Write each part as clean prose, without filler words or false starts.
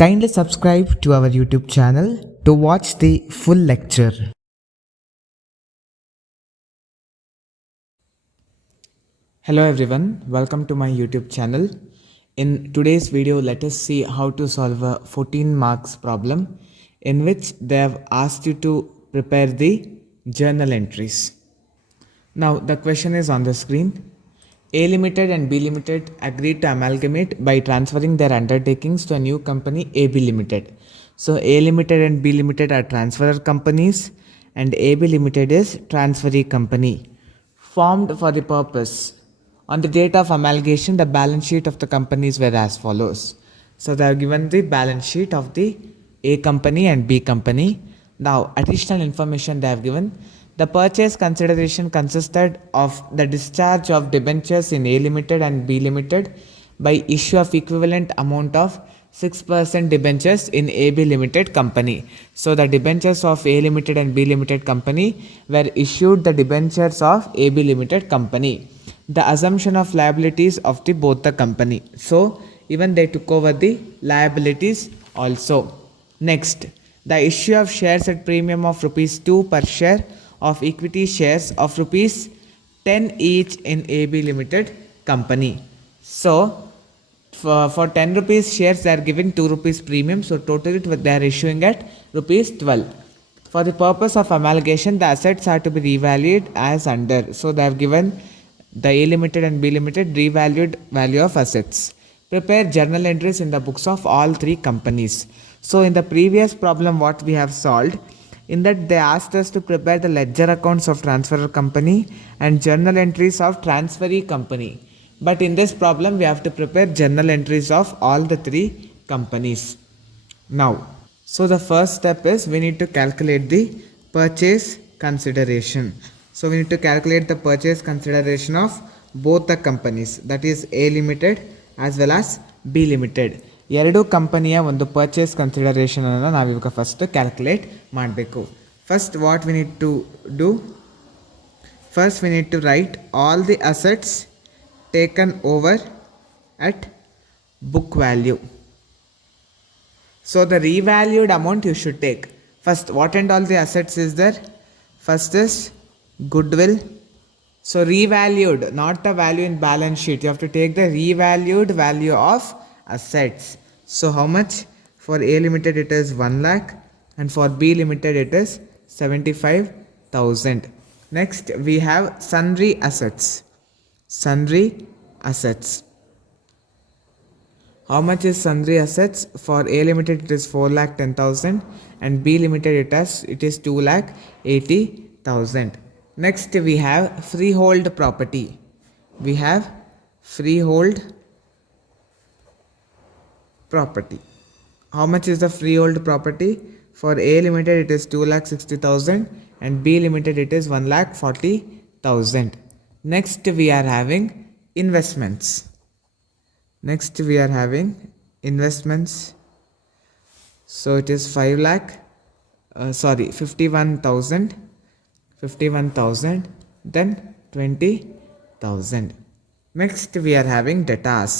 Kindly subscribe to our YouTube channel to watch the full lecture. Hello everyone, welcome to my YouTube channel. In today's video, let us see how to solve a 14 marks problem in which they have asked you to prepare the journal entries. Now the question is on the screen. A Limited and B Limited agreed to amalgamate by transferring their undertakings to a new company, AB Limited. So A Limited and B Limited are transferor companies and AB Limited is transferee company formed for the purpose. On the date of amalgamation, the balance sheet of the companies were as follows. So they have given the balance sheet of the A company and B company. Now additional information they have given. The purchase consideration consisted of the discharge of debentures in A Limited and B Limited by issue of equivalent amount of 6% debentures in AB Limited company. So the debentures of A Limited and B Limited company were issued the debentures of AB Limited company. The assumption of liabilities of the both the company. So even they took over the liabilities also. Next, the issue of shares at premium of rupees 2 per share of equity shares of rupees 10 each in AB Limited company. So for 10 rupees shares they are giving 2 rupees premium, so totally they are issuing at rupees 12. For the purpose of amalgamation, the assets are to be revalued as under. So they have given the A Limited and B Limited revalued value of assets. Prepare journal entries in the books of all three companies. So in the previous problem what we have solved, in that they asked us to prepare the ledger accounts of transferor company and journal entries of transferee company. But in this problem we have to prepare journal entries of all the three companies. Now, so the first step is we need to calculate the purchase consideration. So we need to calculate the purchase consideration of both the companies, that is A Limited as well as B Limited. ಎರಡು ಕಂಪನಿಯ ಒಂದು purchase consideration ಅನ್ನು ನಾವಿವಾಗ first calculate ಮಾಡಬೇಕು. First what we need to do, first we need to write all the assets taken over at book value. So the revalued amount you should take. First, what and all the assets is there? First is goodwill. So revalued, not the value in balance sheet. You have to take the revalued value of assets. So how much? For A Limited it is 1 lakh and for B Limited it is 75,000. Next we have sundry assets. Sundry assets. How much is sundry assets? For A Limited it is 4 lakh 10,000 and B Limited it is 2 lakh 80,000. Next we have freehold property. We have freehold property. How much is the freehold property? For A Limited it is 2 lakh 60,000 and B Limited it is 1 lakh 40,000. Next we are having investments. Next we are having investments. So it is 5 lakh 51,000, then 20,000. Next we are having debtors.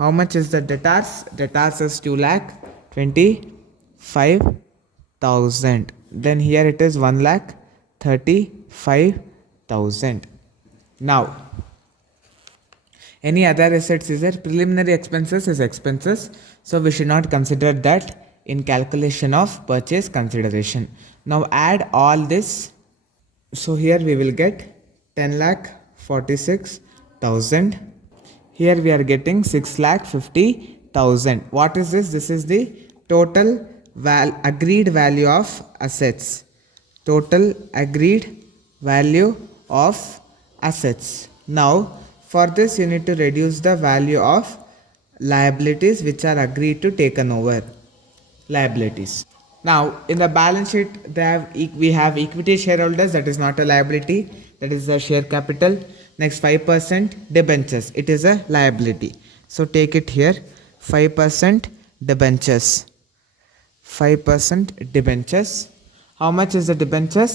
How much is the debtors? Debtors is 2 lakh 25,000. Then here it is 1 lakh 35,000. Now any other assets is there? Preliminary expenses is expenses, so we should not consider that in calculation of purchase consideration. Now add all this. So here we will get 10 lakh 46,000. Here we are getting 6 lakh 50,000. What is this? This is the total agreed value of assets. Total agreed value of assets. Now for this you need to reduce the value of liabilities which are agreed to taken over liabilities. Now in the balance sheet we have equity shareholders, that is not a liability, that is the share capital. Next 5% debentures, it is a liability, so take it here. 5% debentures. 5% debentures. How much is the debentures?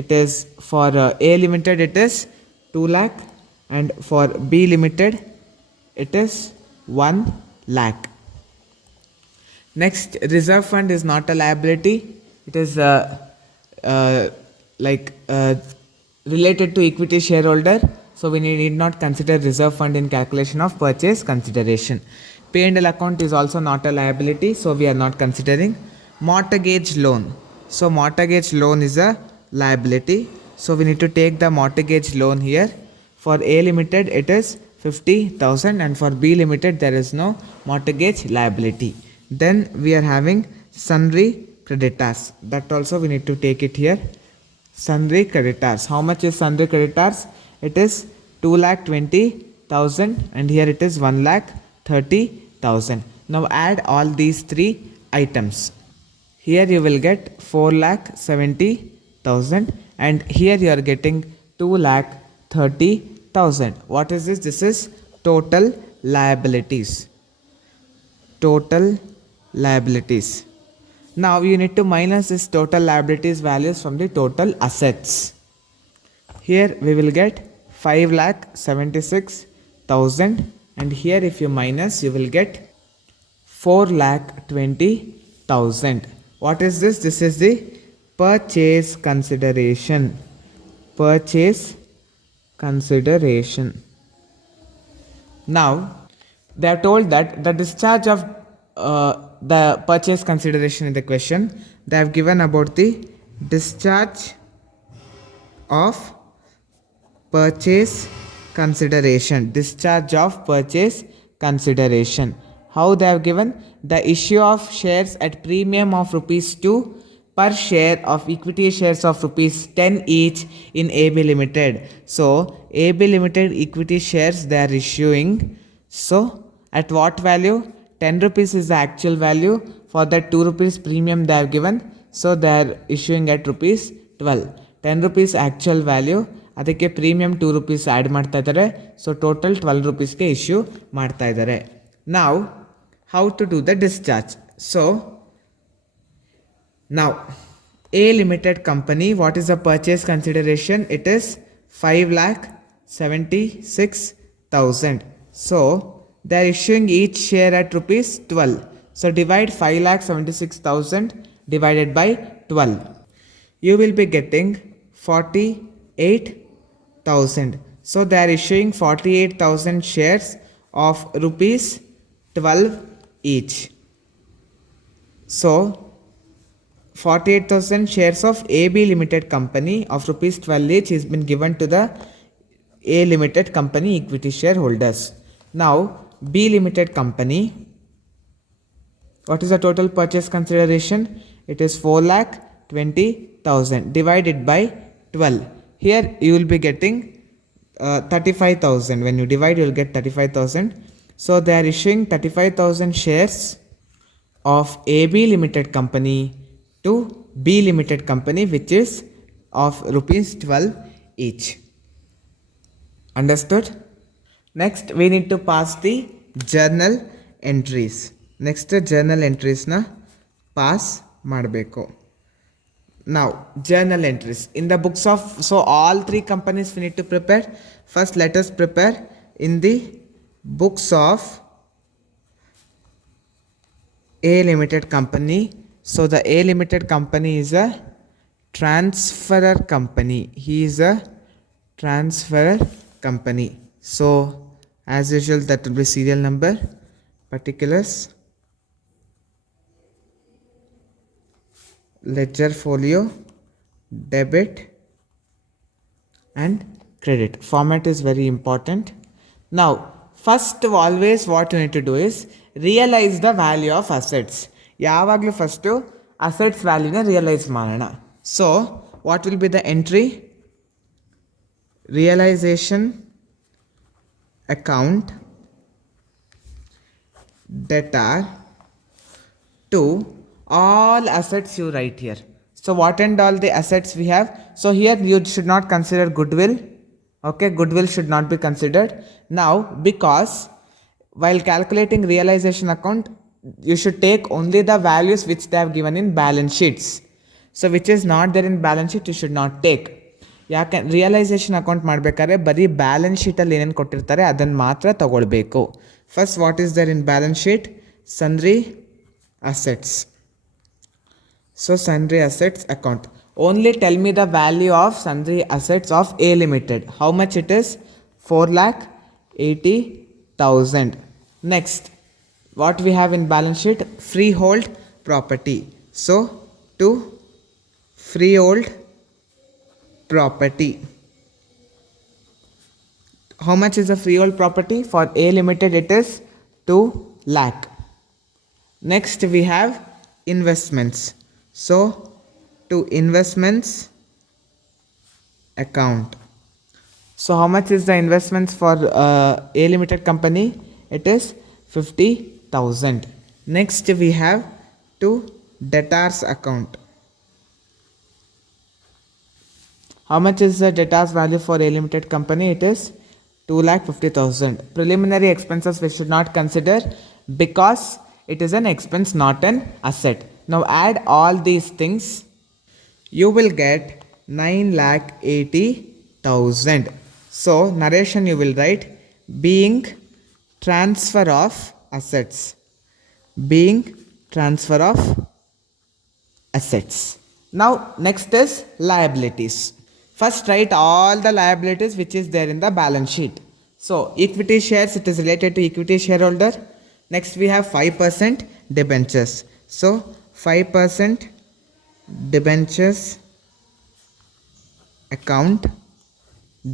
It is for A Limited it is 2 lakh and for B Limited it is 1 lakh. Next, reserve fund is not a liability. It is uh, like related to equity shareholder. So we need not consider reserve fund in calculation of purchase consideration. P&L account is also not a liability. So we are not considering. Mortgage loan. So mortgage loan is a liability. So we need to take the mortgage loan here. For A limited it is 50,000 and for B limited there is no mortgage liability. Then we are having sundry creditors. That also we need to take it here. Sundry creditors. How much is sundry creditors? It is 2,20,000 and here it is 1,30,000. Now add all these three items. Here you will get 4,70,000 and here you are getting 2,30,000. What is this? This is total liabilities. Total liabilities. Now you need to minus this total liabilities values from the total assets. Here we will get 5,76,000 and here if you minus you will get 4,20,000. What is this? This is the purchase consideration. Purchase consideration. Now they are told that the discharge of the purchase consideration in the question, they have given about the discharge of purchase consideration. Discharge of purchase consideration. How they have given? The issue of shares at premium of rupees 2 per share of equity shares of rupees 10 each in AB Limited. So AB Limited equity shares they are issuing. So at what value? 10 rupees is the actual value. For that 2 rupees premium they have given. So they are issuing at rupees 12. 10 rupees actual value. ಅದಕ್ಕೆ premium 2 rupees add ಮಾಡ್ತಾ ಇದ್ದಾರೆ. So total 12 rupeesಗೆ issue ಮಾಡ್ತಾ ಇದ್ದಾರೆ. ನಾವು how to do the discharge. So now A limited company, what is the purchase consideration? It is 5,76,000. So they are issuing each share at rupees 12. So divide 5,76,000 divided by 12. You will be getting 48,000. So they are issuing 48,000 shares of rupees 12 each. So 48,000 shares of AB Limited company of rupees 12 each is been given to the A Limited company equity shareholders. Now B Limited company, what is the total purchase consideration? It is 4,20,000 divided by 12. Here you will be getting 35,000. When you divide you will get 35,000. So they are issuing 35,000 shares of AB Limited company to B Limited company, which is of rupees 12 each. Understood? Next we need to pass the journal entries. Next journal entries na pass ಮಾಡಬೇಕು. Now journal entries in the books of, so all three companies we need to prepare. First let us prepare in the books of A Limited company. So the A Limited company is a transferor company. He is a transferor company. So as usual that will be serial number, particulars, ledger folio, debit and credit. Format is very important. Now first always what you need to do is realize the value of assets. ಯಾವಾಗಲೂ first assets ವ್ಯಾಲ್ಯೂನ realise ಮಾಡೋಣ. So what will be the entry? Realisation account debtor to all assets you write here. So what and all the assets we have? So here you should not consider goodwill. Okay, goodwill should not be considered now, because while calculating realization account you should take only the values which they have given in balance sheets. So which is not there in balance sheet you should not take. ಯಾಕೆ realisation account ಮಾಡಬೇಕಾದ್ರೆ ಬರೀ balance ಶೀಟಲ್ಲಿ ಏನೇನು ಕೊಟ್ಟಿರ್ತಾರೆ ಅದನ್ನು ಮಾತ್ರ ತಗೊಳ್ಬೇಕು. First what is there in balance sheet? Sundry assets. So sundry assets account. Only tell me the value of sundry assets of A Limited. How much it is? 4,80,000. Next, what we have in balance sheet? Freehold property. So to freehold property. How much is the freehold property? For A Limited it is 2 lakh. Next we have investments. So to investments account. So how much is the investments for A Limited company? It is 50,000. Next we have to debtors account. How much is the debtors value for A Limited company? It is 2,50,000. Preliminary expenses we should not consider because it is an expense, not an asset. Now add all these things. You will get 9,80,000. So narration you will write being transfer of assets. Being transfer of assets. Now next is liabilities. First write all the liabilities which is there in the balance sheet. So equity shares, it is related to equity shareholder. Next we have 5% debentures. So 5% debentures account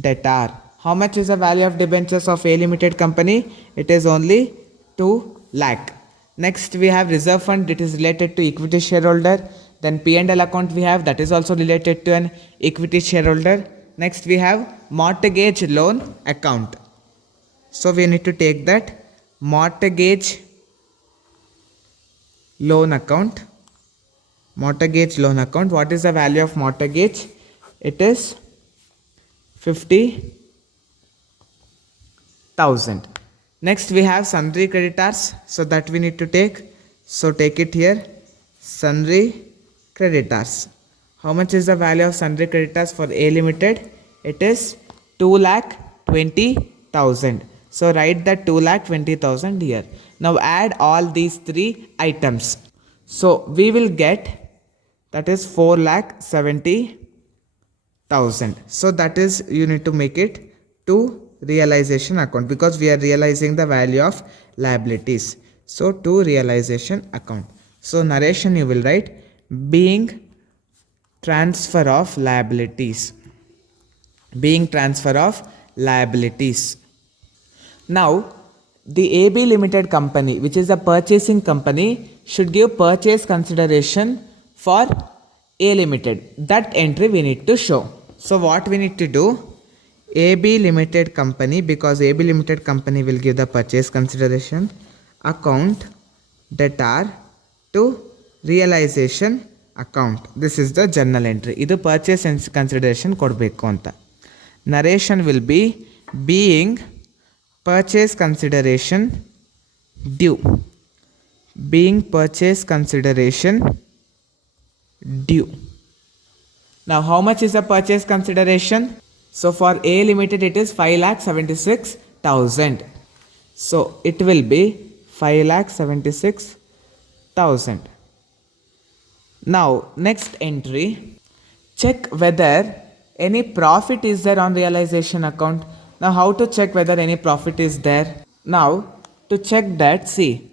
debtor. How much is the value of debentures of A Limited company? It is only 2 lakh. Next we have reserve fund, it is related to equity shareholder. Then P&L account we have, that is also related to an equity shareholder. Next we have mortgage loan account. So we need to take that mortgage loan account. Mortgage loan account. What is the value of mortgage? It is 50,000. Next we have sundry creditors. So that we need to take. So take it here. Sundry creditors. How much is the value of sundry creditors for A Limited? It is 2,20,000. So write that 2,20,000 here. Now add all these three items. So we will get, that is 4,70,000. So that is, you need to make it to realization account because we are realizing the value of liabilities. So to realization account. So narration you will write being transfer of liabilities. Being transfer of liabilities. Now the AB Limited company, which is a purchasing company, should give purchase consideration for A Limited. That entry we need to show. So what we need to do? AB Limited company, because AB Limited company will give the purchase consideration, account debtor to realization account. This is the journal entry. Idu purchase consideration kodbeku anta. Narration will be being purchase consideration due. Being purchase consideration due. Now how much is the purchase consideration? So for A Limited it is 5,76,000. So it will be 5,76,000. Now next entry, check whether any profit is there on realization account. Now how to check whether any profit is there? Now to check that, see,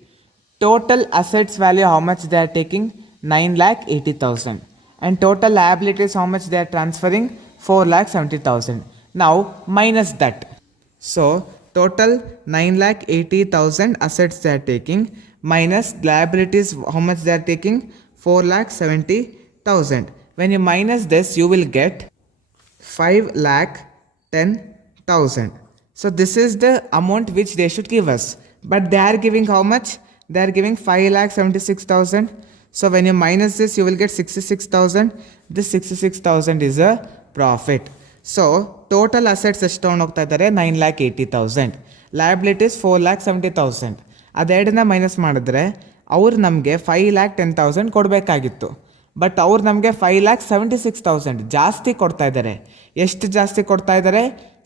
total assets value how much they are taking? 9,80,000. And total liabilities how much they are transferring? 4,70,000. Now minus that. So total 9,80,000 assets they are taking minus liabilities how much they are taking? 4,70,000. When you minus this, you will get 5,10,000. So this is the amount which they should give us. But they are giving how much? They are giving 5,76,000. So when you minus this, you will get 66,000. This 66,000 is a profit. So total assets ಎಷ್ಟು ತಗೊಂಡು ಹೋಗ್ತಾ ಇದ್ದಾರೆ? 9,80,000. Liabilities 4,70,000. ಅದೆರಡನ್ನ minus ಮಾಡಿದ್ರೆ ಅವ್ರು ನಮಗೆ 5,10,000 ಕೊಡಬೇಕಾಗಿತ್ತು. But ಅವ್ರು ನಮಗೆ 5,76,000 ಜಾಸ್ತಿ ಕೊಡ್ತಾ ಇದ್ದಾರೆ. ಎಷ್ಟು ಜಾಸ್ತಿ ಕೊಡ್ತಾ ಇದ್ದಾರೆ?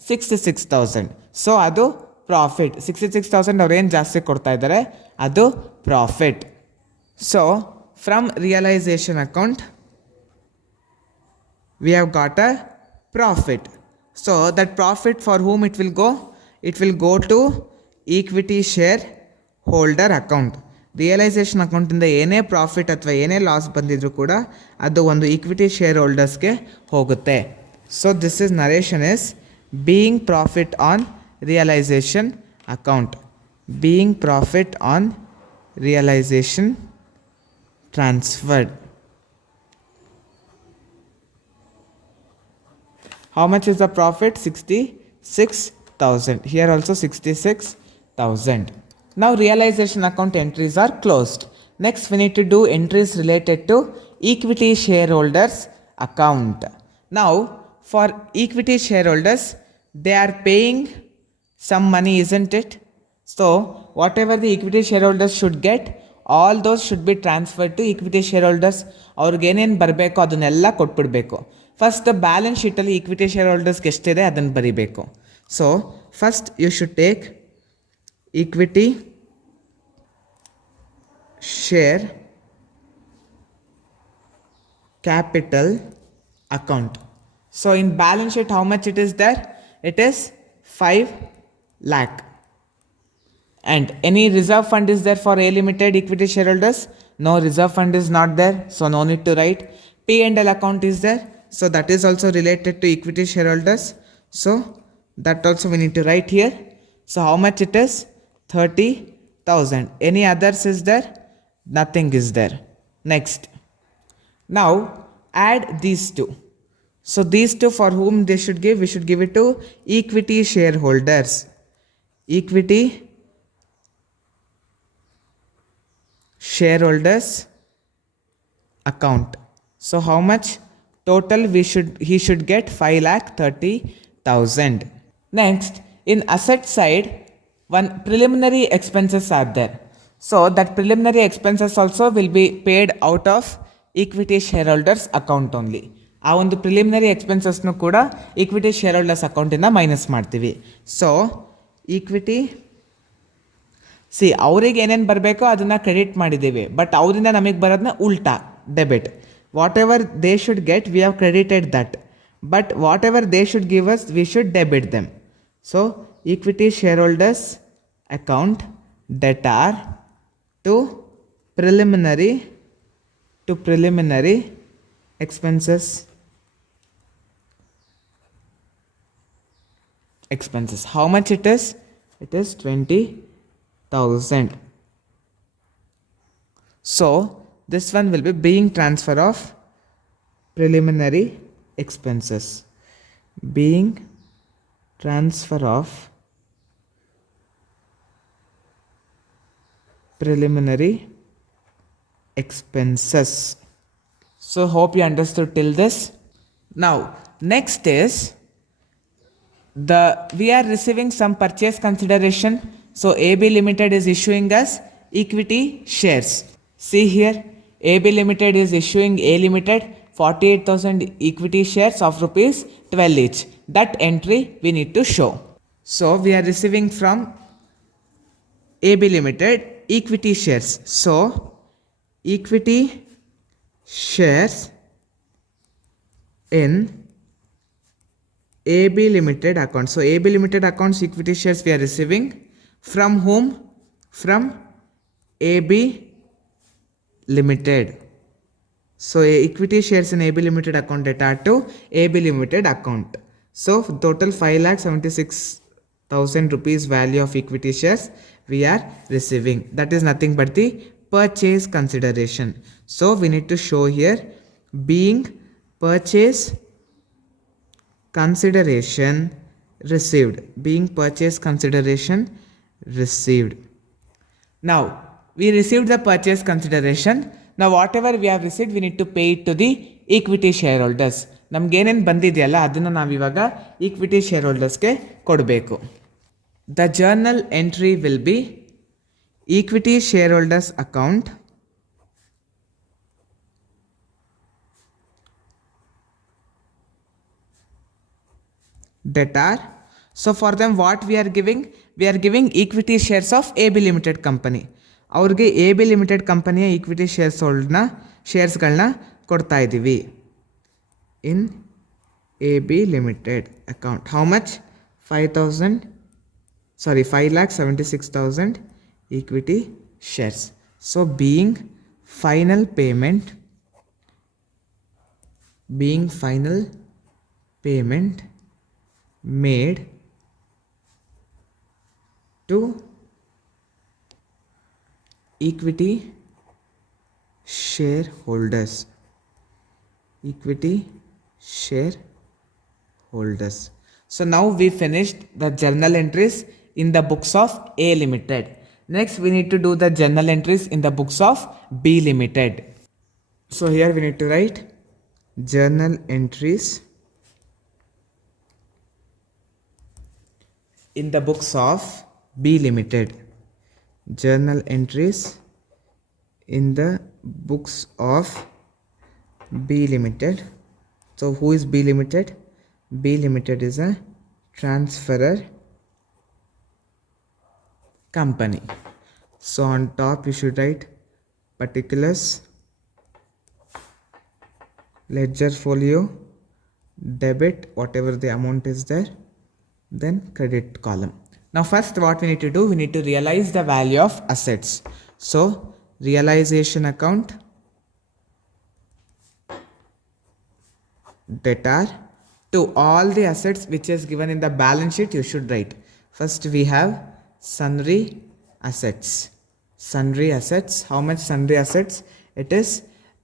66,000. ಸೊ ಅದು ಪ್ರಾಫಿಟ್. 66,000 ಅವ್ರು ಏನು ಜಾಸ್ತಿ ಕೊಡ್ತಾ ಇದ್ದಾರೆ? ಅದು profit. So from realization account we have got a profit. So that profit for whom it will go? It will go to equity share holder account. Realisation ಅಕೌಂಟಿಂದ ಏನೇ ಪ್ರಾಫಿಟ್ ಅಥವಾ ಏನೇ ಲಾಸ್ ಬಂದಿದ್ರು ಕೂಡ ಅದು ಒಂದು ಈಕ್ವಿಟಿ ಶೇರ್ ಹೋಲ್ಡರ್ಸ್ಗೆ ಹೋಗುತ್ತೆ. So this is narration is being profit on realisation account. Being profit on realisation transferred. How much is the profit? 66,000. Here also 66,000. Now realization account entries are closed. Next we need to do entries related to equity shareholders account. Now for equity shareholders, they are paying some money, isn't it? So whatever the equity shareholders should get, all those should be transferred to equity shareholders. ಅವ್ರಿಗೆ ಏನೇನು ಬರಬೇಕು ಅದನ್ನೆಲ್ಲ ಕೊಟ್ಬಿಡಬೇಕು. First balance ಶೀಟಲ್ಲಿ equity share ಹೋಲ್ಡರ್ಸ್ಗೆ ಎಷ್ಟಿದೆ ಅದನ್ನು ಬರೀಬೇಕು. So first you should take equity share capital account. So in balance sheet how much it is there? It is 5 lakh. And any reserve fund is there for A limited equity shareholders? No, reserve fund is not there, so no need to write. P&L account is there, so that is also related to equity shareholders, so that also we need to write here. So how much it is? 30,000. Any others is there? Nothing is there. Next, now add these two. So these two for whom they should give? We should give it to equity shareholders. Equity shareholders account. So how much total he should get? 5,30,000. Next, in asset side, one preliminary expenses are there. So that preliminary expenses also will be paid out of equity shareholders account only. ಆ ಒಂದು preliminary ಎಕ್ಸ್ಪೆನ್ಸಸ್ನು ಕೂಡ equity share holders ಅಕೌಂಟಿಂದ minus ಮಾಡ್ತೀವಿ. So equity ಅವ್ರಿಗೆ ಏನೇನು ಬರಬೇಕೋ ಅದನ್ನು credit ಮಾಡಿದ್ದೀವಿ, ಬಟ್ ಅವರಿಂದ ನಮಗೆ ಬರೋದನ್ನ ಉಲ್ಟಾ debit. Whatever they should get we have credited that, but whatever they should give us we should debit them. So equity share holders account debtor to preliminary expenses. How much it is? It is 20,000. So this one will be being transfer of preliminary expenses. Being transfer of preliminary expenses. So hope you understood till this. Now next is we are receiving some purchase consideration. So AB Limited is issuing us equity shares. See here, AB Limited is issuing A Limited 48,000 equity shares of rupees 12 each. That entry we need to show. So we are receiving from AB Limited equity shares. So equity shares in AB Limited account. So AB Limited accounts equity shares we are receiving from whom? From AB Limited. So equity shares in AB Limited account data to AB Limited account. So total 5,76,000 rupees value of equity shares we are receiving. That is nothing but the purchase consideration. So we need to show here being purchase consideration received. Being purchase consideration received. Now we received the purchase consideration. Now whatever we have received we need to pay it to the equity shareholders. ನಮ್ಗೆ ಏನೇನು ಬಂದಿದೆಯಲ್ಲ ಅದನ್ನು ನಾವಿವಾಗ equity share ಹೋಲ್ಡರ್ಸ್ಗೆ ಕೊಡಬೇಕು. The journal entry will be equity shareholders account debtor. So for them what we are giving? We are giving equity shares of AB Limited company. ಅವ್ರಿಗೆ A B limited ಕಂಪನಿಯ equity ಶೇರ್ಸ್ಗಳನ್ನ ಕೊಡ್ತಾ ಇದ್ದೀವಿ in a B limited account. How much? 5,76,000 equity shares. So being final payment made to equity shareholders. So now we finished the journal entries in the books of A Limited. Next we need to do the journal entries in the books of B Limited. So here we need to write journal entries in the books of B Limited. Journal entries in the books of B Limited. So who is B Limited? B Limited is a transferor company. So on top you should write particulars, ledger folio, debit whatever the amount is there, then credit column. Now first what we need to do, we need to realize the value of assets. So realization account, debtor, to all the assets which is given in the balance sheet you should write. First we have sundry assets. How much sundry assets? It is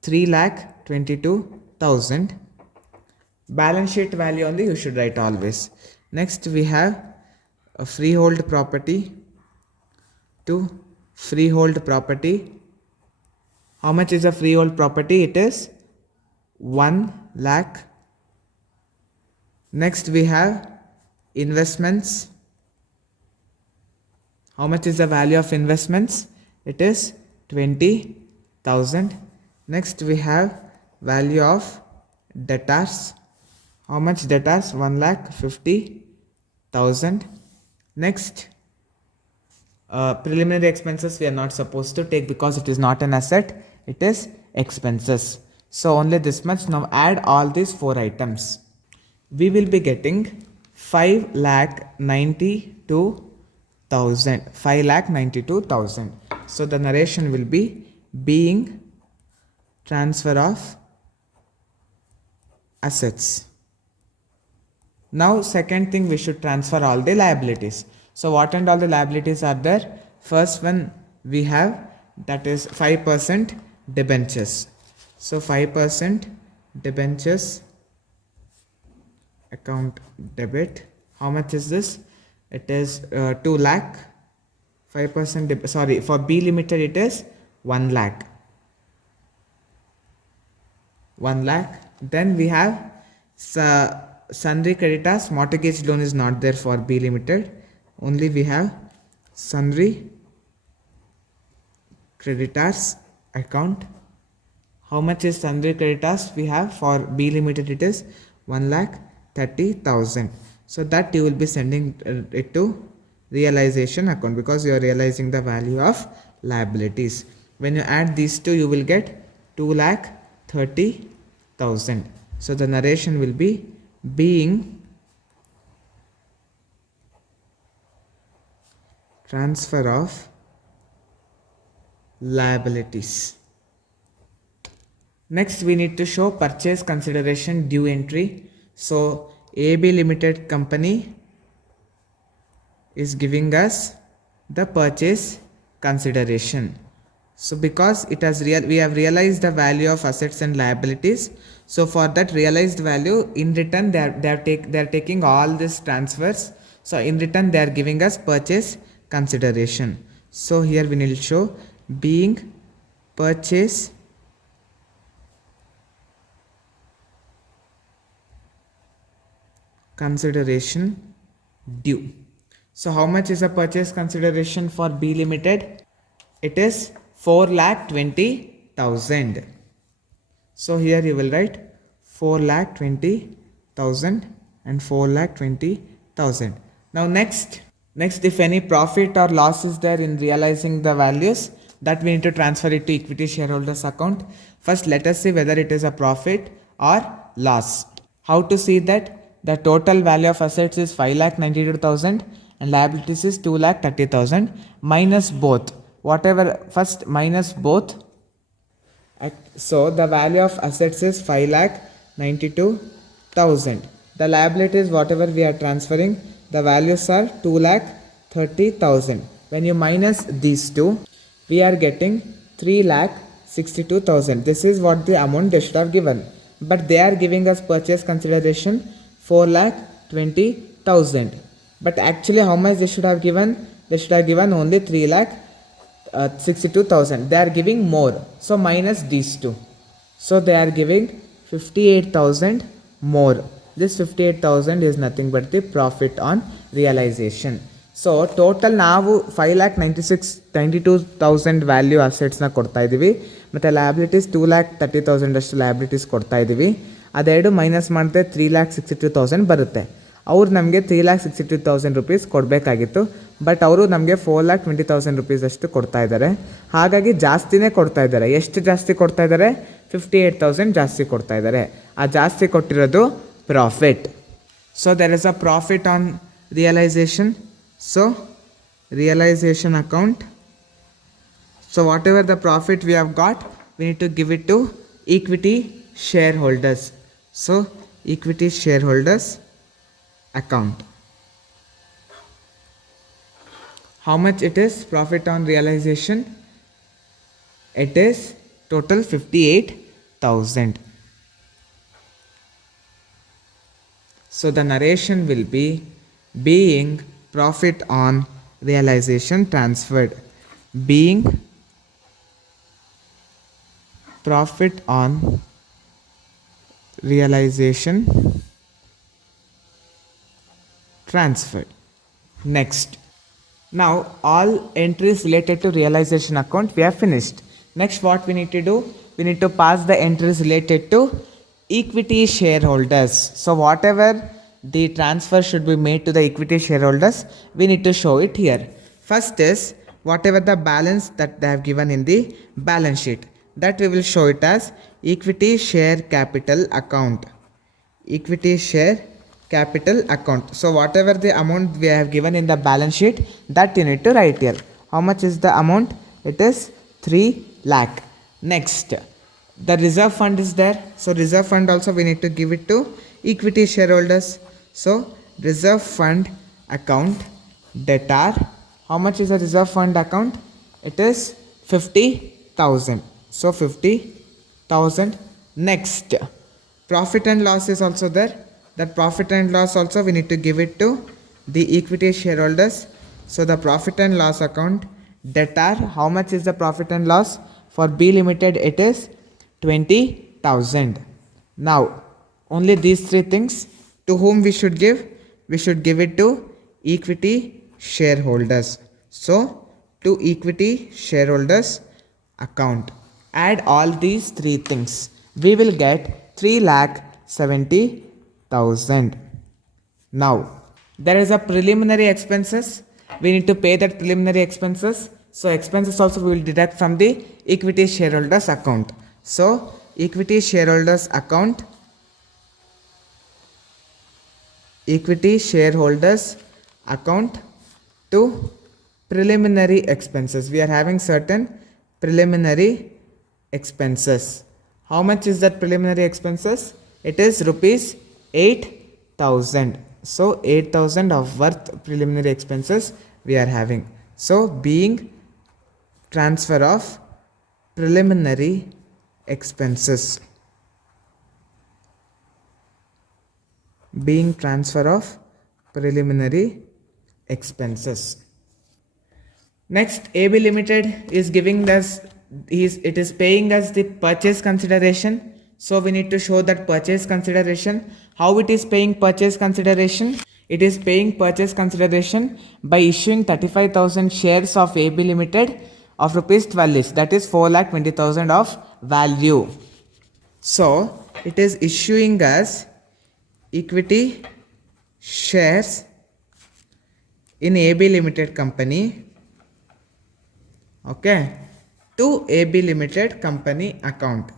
3,22,000. Balance sheet value only you should write always. Next we have a freehold property. To freehold property, how much is a freehold property? It is 1 lakh. Next we have investments. How much is the value of investments? It is 20,000. Next we have value of debtors. How much debtors? 1,50,000. Next preliminary expenses we are not supposed to take because it is not an asset, it is expenses. So only this much. Now add all these 4 items. We will be getting 5,92,000. So the narration will be being transfer of assets. Now second thing, we should transfer all the liabilities. So what and all the liabilities are there? First one we have, that is 5% debentures. So 5% debentures account debit. How much is this? It is 2 lakh. 5% for B Limited it is 1 lakh. 1 lakh. Then we have sundry creditors. Mortgage loan is not there for B Limited. Only we have sundry creditors account. How much is sundry creditors we have for B Limited? It is 1,30,000. So that you will be sending it to realization account because you are realizing the value of liabilities. When you add these two you will get 2,30,000. So the narration will be being transfer of liabilities. Next we need to show purchase consideration due entry. So AB Limited company is giving us the purchase consideration. So because it has we have realized the value of assets and liabilities, so for that realized value, in return they are taking all these transfers. So in return they are giving us purchase consideration. So here we need to show being purchase consideration due. So how much is a purchase consideration for B Limited? It is 4,20,000. So here you will write 4,20,000 and 4,20,000. Now next if any profit or loss is there in realizing the values, that we need to transfer it to equity shareholders account. First, let us see whether it is a profit or loss. How to see that? The total value of assets is 5,92,000 and liabilities is 2,30,000 minus both. Whatever, first minus both. So the value of assets is 5,92,000. The liabilities, whatever we are transferring, the values are 2,30,000. When you minus these two, we are getting 3,62,000. This is what the amount they should have given. But they are giving us purchase consideration 4,20,000. But actually, how much they should have given? They should have given only 3,62,000. They are giving more. So minus these two. So they are giving 58,000 more. This 58,000 is nothing but the profit on realization. So total now 5,92,000 value assets na ಕೊಡ್ತಾ ಇದೀವಿ ಮತ್ತೆ liabilities 2,30,000 ಅಷ್ಟು liabilities ಕೊಡ್ತಾ ಇದೀವಿ. ಅದೆರಡು minus ಮಾಡಿದ್ರೆ 3,62,000 ಬರುತ್ತೆ. ಅವ್ರು ನಮಗೆ 3,62,000 rupees ಕೊಡಬೇಕಾಗಿತ್ತು. ಬಟ್ ಅವರು ನಮಗೆ 4,20,000 rupees ಅಷ್ಟು ಕೊಡ್ತಾ ಇದ್ದಾರೆ. ಹಾಗಾಗಿ ಜಾಸ್ತಿನೇ ಕೊಡ್ತಾ ಇದ್ದಾರೆ. ಎಷ್ಟು ಜಾಸ್ತಿ ಕೊಡ್ತಾ ಇದ್ದಾರೆ? 58,000 ಜಾಸ್ತಿ ಕೊಡ್ತಾ ಇದ್ದಾರೆ. ಆ ಜಾಸ್ತಿ ಕೊಟ್ಟಿರೋದು profit. So there is a profit on realization. So realization account. So whatever the profit we have got, we need to give it to equity shareholders. So equity shareholders account. How much it is? Profit on realization, it is total 58,000. So the narration will be being profit on realization transferred, being profit on realization transferred. Next, now all entries related to realization account we have finished. Next, what we need to do? We need to pass the entries related to equity shareholders. So whatever the transfer should be made to the equity shareholders, we need to show it here. First is whatever the balance that they have given in the balance sheet, that we will show it as equity share capital account. Equity share capital account. So whatever the amount we have given in the balance sheet, that you need to write here. How much is the amount? It is 3 lakh. Next, the reserve fund is there. So reserve fund also we need to give it to equity shareholders. So reserve fund account debtor. How much is the reserve fund account? It is 50,000. So 50,000. Next, profit and loss is also there. That profit and loss also we need to give it to the equity shareholders. So the profit and loss account debtor. How much is the profit and loss? For B Limited it is 20,000. Now only these three things. To whom we should give? We should give it to equity shareholders. So to equity shareholders account, add all these three things, we will get 3,70,000. Now there is a preliminary expenses. We need to pay that preliminary expenses. So expenses also we will deduct from the equity shareholders account. So equity shareholders account, equity shareholders account to preliminary expenses. We are having certain preliminary expenses. How much is that preliminary expenses? It is rupees 8,000. So 8,000 of worth preliminary expenses we are having. So being transfer of preliminary expenses, being transfer of preliminary expenses. Next, AB Limited is giving us, it is paying us the purchase consideration. So we need to show that purchase consideration. How it is paying purchase consideration? It is paying purchase consideration by issuing 35,000 shares of AB Limited of rupees 12 each, that is 4,20,000 of value. So it is issuing us equity shares in AB Limited company. Okay, to AB Limited company account.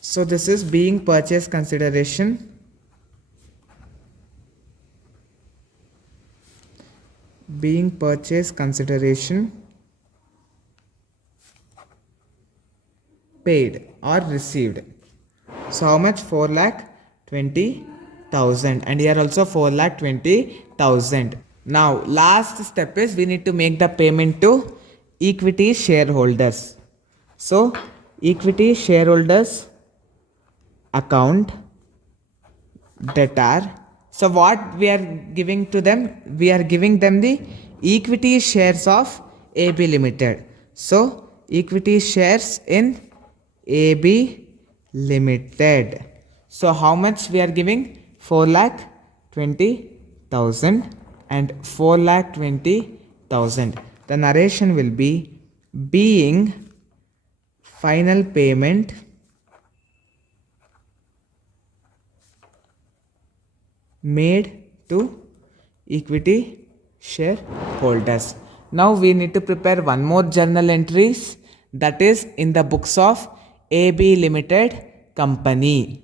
So this is being purchase consideration. Being purchase consideration paid or received. So how much? 4,20,000, and here also 4,20,000. Now last step is we need to make the payment to equity shareholders. So equity shareholders account debtor. So what we are giving to them? We are giving them the equity shares of AB Limited. So equity shares in AB Limited. So how much we are giving? 4,20,000 and 4,20,000. The narration will be being final payment made to equity shareholders. Now we need to prepare one more journal entries, that is in the books of AB Limited company.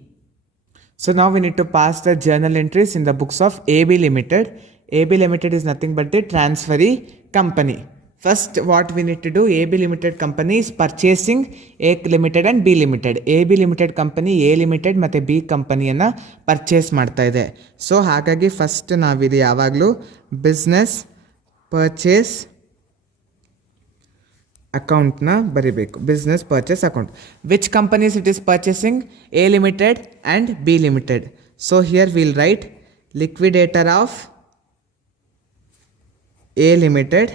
So now we need to pass the journal entries in the books of AB Limited. AB Limited is nothing but the transferee company. First what we need to do, AB Limited company is purchasing A Limited and B Limited. AB Limited company A Limited ಮತ್ತು B ಕಂಪನಿಯನ್ನು purchase ಮಾಡ್ತಾ ಇದೆ. So ಹಾಗಾಗಿ first ನಾವಿಲ್ಲಿ ಯಾವಾಗಲೂ business purchase ಅಕೌಂಟ್ನ ಬರಿಬೇಕು. Business purchase account. Which companies it is purchasing? A Limited and B Limited. So here we'll write liquidator of A Limited,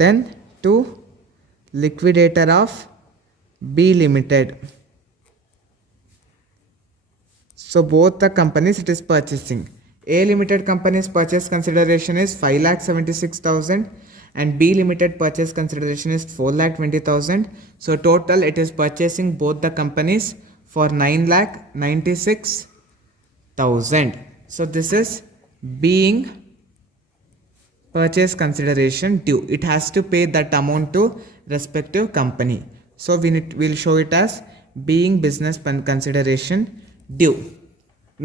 then to liquidator of B Limited. So both the companies it is purchasing. A Limited company's purchase consideration is 5,76,000 and B Limited purchase consideration is 4,20,000. So total it is purchasing both the companies for 9,96,000. So this is being purchase consideration due. It has to pay that amount to respective company. So we'll show it as being business consideration due.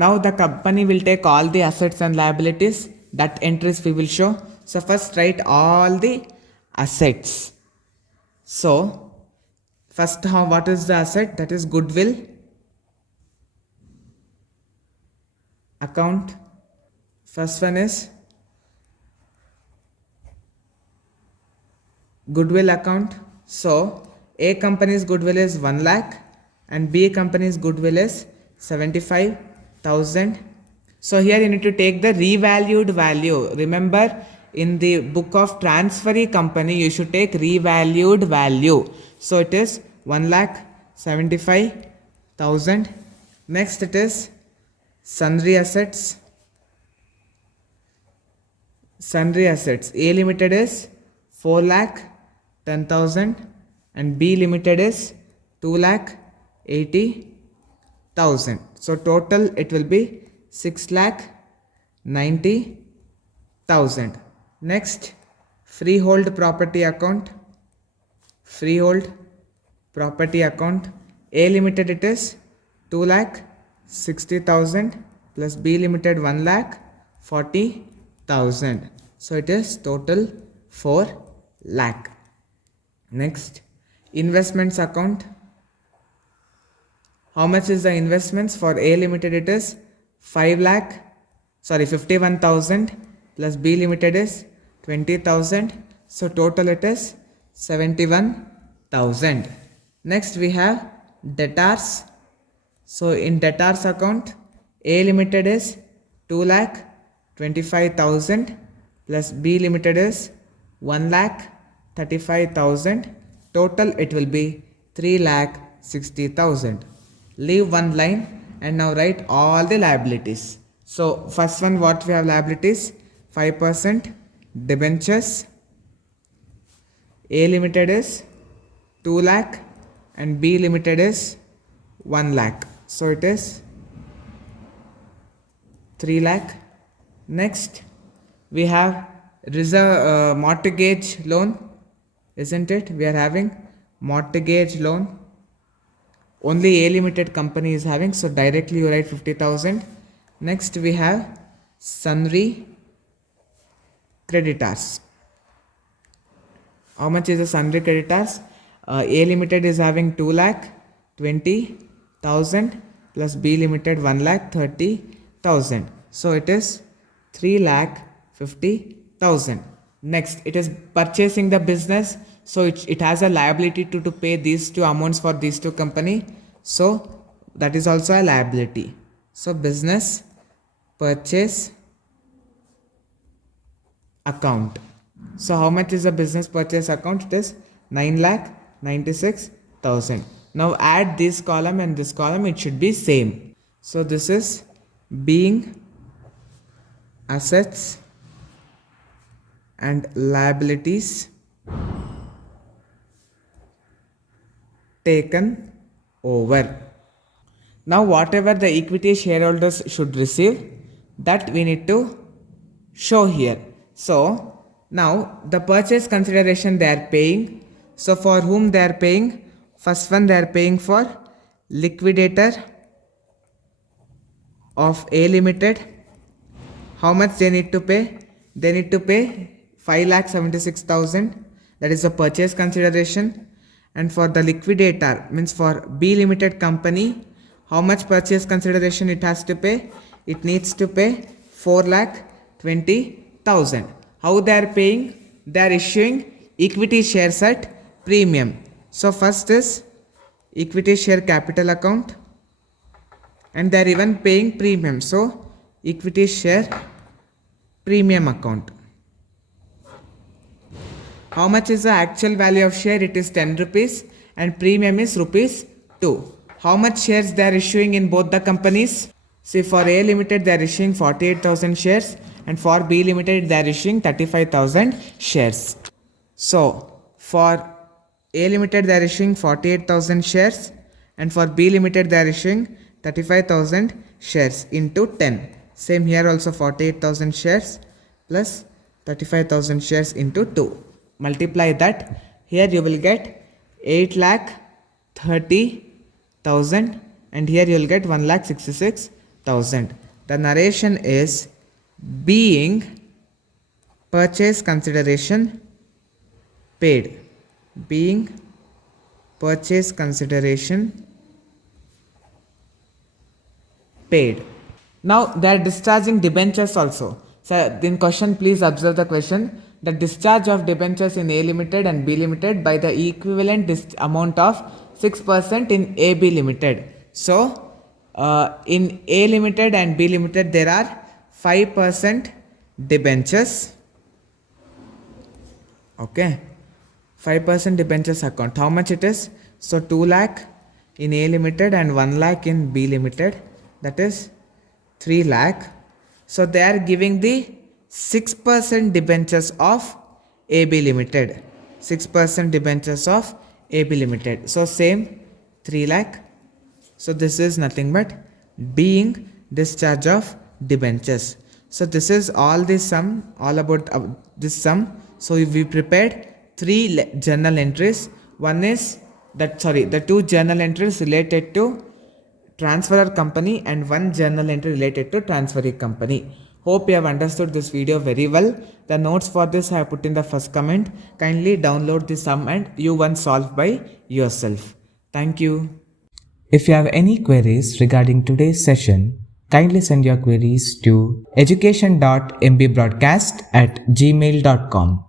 Now the company will take all the assets and liabilities. That entries we will show. So first write all the assets. So first what is the asset? That is goodwill account. First one is goodwill account. So A company's goodwill is 1 lakh and B company's goodwill is 75,000. So here you need to take the revalued value. Remember, in the book of transferee company you should take revalued value. So it is 1,75,000. Next it is sundry assets. Sundry assets. A Limited is 4,10,000 and B Limited is 2,80,000. So total it will be 6,90,000. Next, freehold property account. Freehold property account. A Limited it is 2,60,000 plus B Limited 1,40,000. So it is total 4 lakh. Next, investments account. How much is the investments? For A Limited it is 51,000 plus B Limited is 20,000. So total it is 71,000. Next we have debtors. So in debtors account A Limited is 2,25,000 plus B Limited is 1,35,000. Total it will be 3,60,000. Leave one line and now write all the liabilities. So first one what we have liabilities? 5% debentures. A Limited is 2 lakh and B Limited is 1 lakh. So it is 3 lakh. Next we have reserve mortgage loan, isn't it? We are having mortgage loan. Only A limited company is having, so directly you write 50,000. Next we have sundry creditors. How much is the sundry creditors? A limited is having 2,20,000 plus B limited 1,30,000. So it is 3,50,000. Next, it is purchasing the business. So it has a liability to pay these two amounts for these two company. So that is also a liability. So business purchase account. So how much is the business purchase account? It is 9,96,000. Now add this column and this column, it should be same. So this is being assets and liabilities taken over. Now whatever the equity shareholders should receive, that we need to show here. So now the purchase consideration they are paying. So for whom they are paying? First one they are paying for liquidator of A limited. How much they need to pay? They need to pay 5,76,000. That is the purchase consideration. And for the liquidator, means for B limited company, how much purchase consideration it has to pay? It needs to pay 4,20,000. How they are paying? They are issuing equity shares at premium. So first is equity share capital account, and they are even paying premium. So equity share premium account. How much is the actual value of share? It is 10 rupees and premium is rupees 2. How much shares they are issuing in both the companies? See, for A limited they are issuing 48,000 shares and for B limited they are issuing 35,000 shares. So for A limited they are issuing 48,000 shares and for B limited they are issuing 35,000 shares into 10. Same here also 48,000 shares plus 35,000 shares into 2. Multiply that. Here you will get 8,30,000 and here you will get 1,66,000. The narration is being purchase consideration paid. Being purchase consideration paid. Now they are discharging debentures also. So in question, please observe the question. The discharge of debentures in A limited and B limited by the equivalent amount of 6% in AB limited. So in A limited and B limited there are 5% debentures. Okay, 5% debentures account. How much it is? So 2 lakh in A limited and 1 lakh in B limited. That is 3 lakh. So they are giving the 6% debentures of AB limited. 6% debentures of AB limited. So same 3 lakh. So this is nothing but being discharge of debentures. So this is all this sum, all about this sum. So we prepared 3 journal entries. One is that, the 2 journal entries related to transferor company and 1 journal entry related to transferee company. Hope you have understood this video very well. The notes for this I have put in the first comment. Kindly download the sum and you once solve by yourself. Thank you. If you have any queries regarding today's session, kindly send your queries to education.mbroadcast@gmail.com.